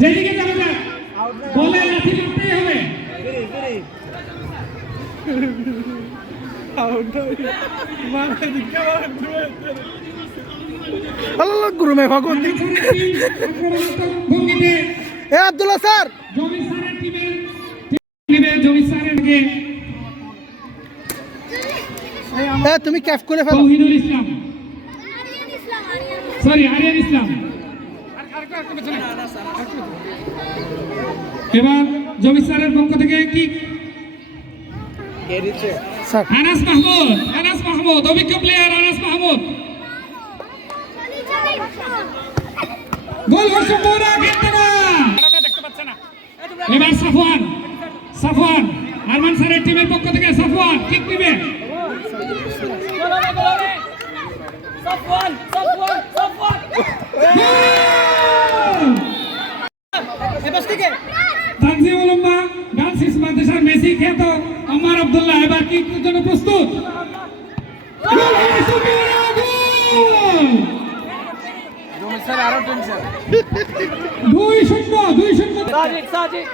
যেদিকে যাবে না বলে লাঠি মারতেই হবে। আল্লাহ গুরু মে ভগবান ভঙ্গিতে এ আব্দুল্লাহ স্যার জমির স্যারের টিমের নেবে জমির স্যারেরকে এ তুমি ক্যাফ করে ফেলো। তৌহিদুল ইসলাম সরি আরিয়ান ইসলাম। এবার জমির স্যারের পক্ষ থেকে কি স্যার আনাস মাহমুদ অভিজ্ঞ প্লেয়ার আনাস মাহমুদ গোল হচ্ছে পুরা গেটটা দেখতে পাচ্ছে না। এবার সাফওয়ান আরমান স্যারের টিমের পক্ষ থেকে সাফওয়ান কিক দিবে। তানজিমুল উম্মাহ গার্লস মাদ্রাসার মেসি খ্যাত ওমর আব্দুল্লাহ এবার কিকের জন্য প্রস্তুত। গোল হয়েছে পুরা গোল। স্যার আরো টেনশন 2-0 সাজিদ